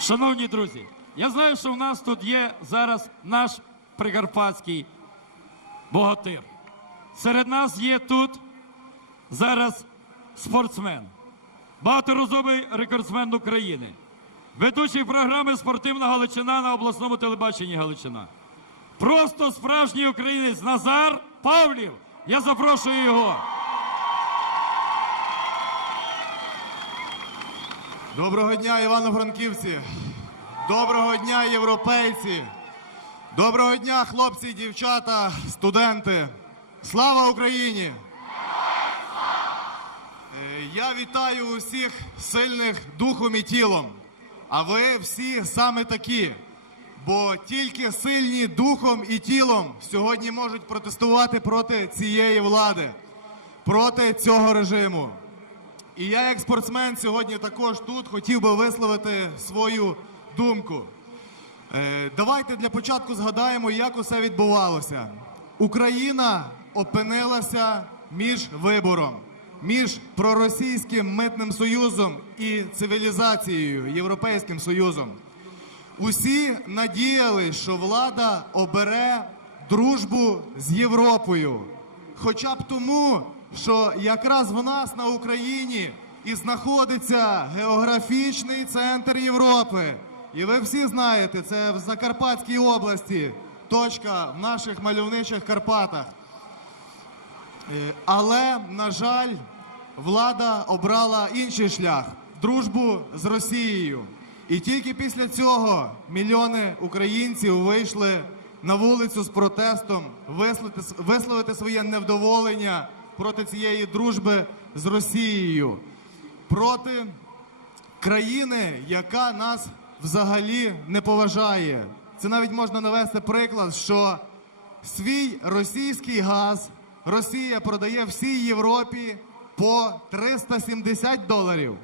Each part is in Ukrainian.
Шановні друзі, я знаю, що у нас тут є зараз наш прикарпатський богатир. Серед нас є тут зараз спортсмен, багаторазовий рекордсмен України, ведучий програми Спортивна Галичина на обласному телебаченні Галичина. Просто справжній українець Назар Павлів. Я запрошую його. Доброго дня, Івано-Франківці! Доброго дня, європейці! Доброго дня, хлопці дівчата, студенти! Слава Україні! Е, Я вітаю усіх сильних духом і тілом. А ви всі саме такі. Бо тільки сильні духом і тілом сьогодні можуть протестувати проти цієї влади, проти цього режиму. І я, як спортсмен, сьогодні також тут хотів би висловити свою думку. Е, давайте для початку згадаємо, як усе відбувалося. Україна опинилася між вибором, між проросійським митним союзом і цивілізацією, Європейським Союзом. Усі надіяли, що влада обере дружбу з Європою. Хоча б тому, що якраз в нас на Україні і знаходиться географічний центр Європи. І ви всі знаєте, це в Закарпатській області, точка в наших мальовничих Карпатах. Е, Але, на жаль, влада обрала інший шлях дружбу з Росією. І тільки після цього мільйони українців вийшли на вулицю з протестом висловити, висловити своє невдоволення проти цієї дружби з Росією, проти країни, яка нас взагалі не поважає. Це навіть можна навести приклад, що свій російський газ Росія продає всій Європі по 370 доларів,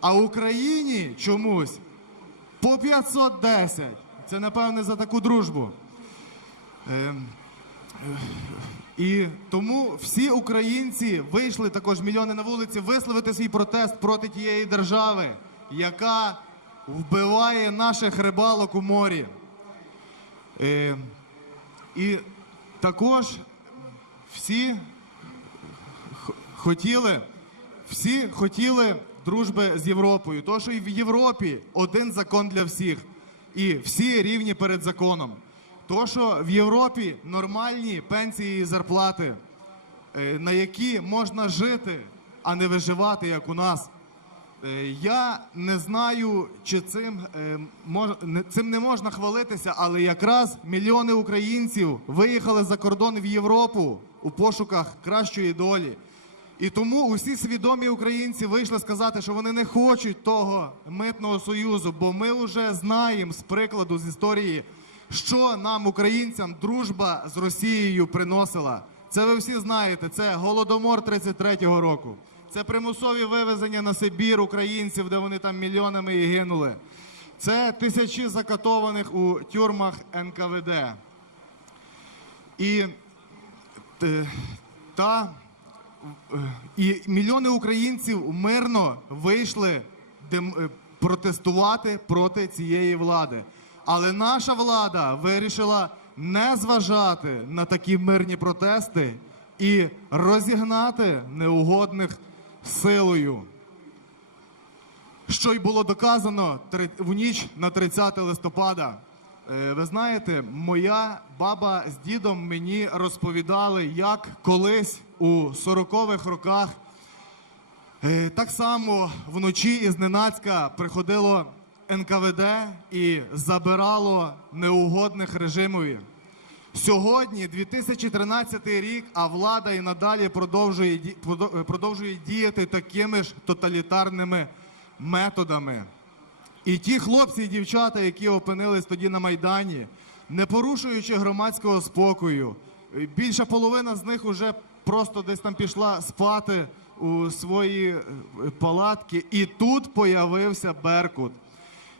а Україні чомусь по 510. Це напевне за таку дружбу. Ем, е, І тому всі українці вийшли також мільйони на вулиці висловити свій протест проти тієї держави, яка вбиває наших рибалок у морі. Е, І також всі хотіли, всі хотіли дружби з Європою. То, що і в Європі один закон для всіх, і всі рівні перед законом. То, що в Європі нормальні пенсії і зарплати, е, на які можна жити, а не виживати, як у нас. Е, Я не знаю, чи цим, е, цим не можна хвалитися, але якраз мільйони українців виїхали за кордон в Європу у пошуках кращої долі. І тому усі свідомі українці вийшли сказати, що вони не хочуть того митного союзу, бо ми вже знаємо з прикладу з історії, що нам, українцям, дружба з Росією приносила. Це ви всі знаєте. Це голодомор 33-го року. Це примусові вивезення на Сибір українців, де вони там мільйонами і гинули. Це тисячі закатованих у тюрмах НКВД. І е, та і мільйони українців мирно вийшли е, протестувати проти цієї влади. Але наша влада вирішила не зважати на такі мирні протести і розігнати неугодних силою. Що й було доказано в ніч на 30 листопада. Е, Ви знаєте, моя баба з дідом мені розповідали, як колись у 40-х роках е, так само вночі із Ненацька приходило НКВД і забирало неугодних режимові. Сьогодні 2013 рік, а влада і надалі продовжує, продовжує діяти такими ж тоталітарними методами. І ті хлопці і дівчата, які опинились тоді на Майдані, не порушуючи громадського спокою, е, більша половина з них вже просто десь там пішла спати у свої е, палатки, і тут появився Беркут,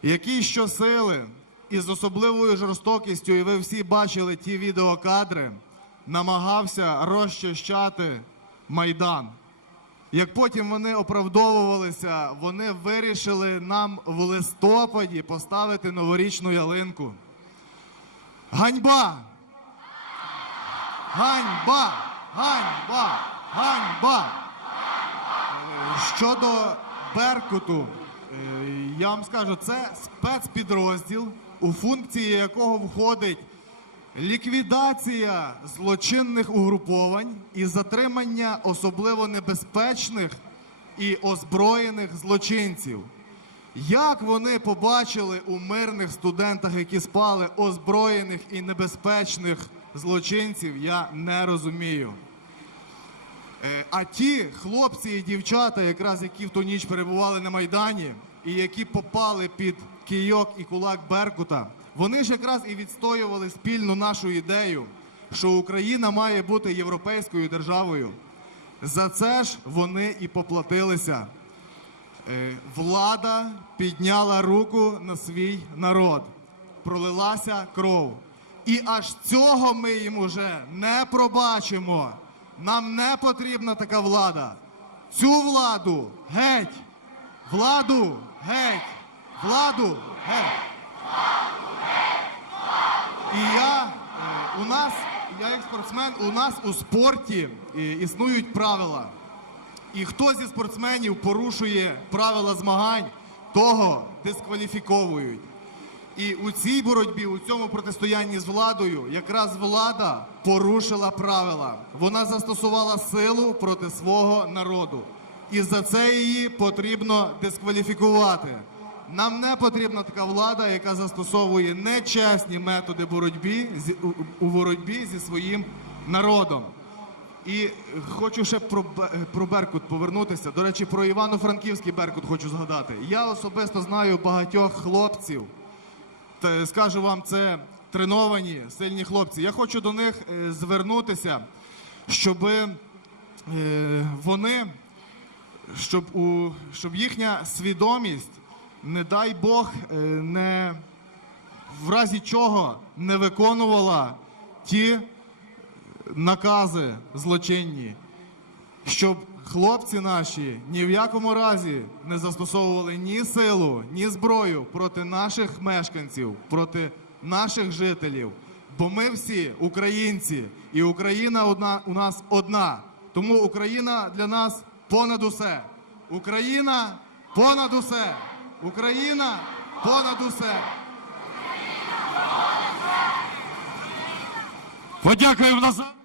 який щосили і з особливою жорстокістю, і ви всі бачили ті відеокадри, намагався розчищати Майдан. Як потім вони оправдовувалися, вони вирішили нам в листопаді поставити новорічну ялинку. Ганьба! Ганьба! Ганьба! Ганьба! Е, Щодо Беркуту, я вам скажу, це спецпідрозділ, у функції якого входить ліквідація злочинних угруповань і затримання особливо небезпечних і озброєних злочинців. Як вони побачили у мирних студентах, які спали озброєних і небезпечних злочинців, я не розумію. Е, А ті хлопці і дівчата, якраз які в ту ніч перебували на Майдані, і які попали під кийок і кулак Беркута, вони ж якраз і відстоювали спільну нашу ідею, що Україна має бути європейською державою. За це ж вони і поплатилися. Е, Влада підняла руку на свій народ, пролилася кров. І аж цього ми їм уже не пробачимо. Нам не потрібна така влада. Цю владу геть! Владу геть! Владу геть! І я е, у нас, я як спортсмен, у нас у спорті е, існують правила. І хто зі спортсменів порушує правила змагань, того дискваліфіковують. І у цій боротьбі, у цьому протистоянні з владою, якраз влада порушила правила. Вона застосувала силу проти свого народу. І за це її потрібно дискваліфікувати. Нам не потрібна така влада, яка застосовує нечесні методи боротьби у боротьбі зі своїм народом. І хочу ще про, про Беркут повернутися. До речі, про Івано-Франківський Беркут хочу згадати. Я особисто знаю багатьох хлопців. Та, скажу вам, це треновані, сильні хлопці. Я хочу до них е, звернутися, щоб е, вони, щоб, у, щоб їхня свідомість, не дай Бог, е, не в разі чого не виконувала ті накази злочинні, щоб хлопці наші ні в якому разі не застосовували ні силу, ні зброю проти наших мешканців, проти наших жителів. Бо ми всі українці, і Україна одна у нас одна. Тому Україна для нас понад усе. Україна понад усе. Україна понад усе. Подякуємо назад.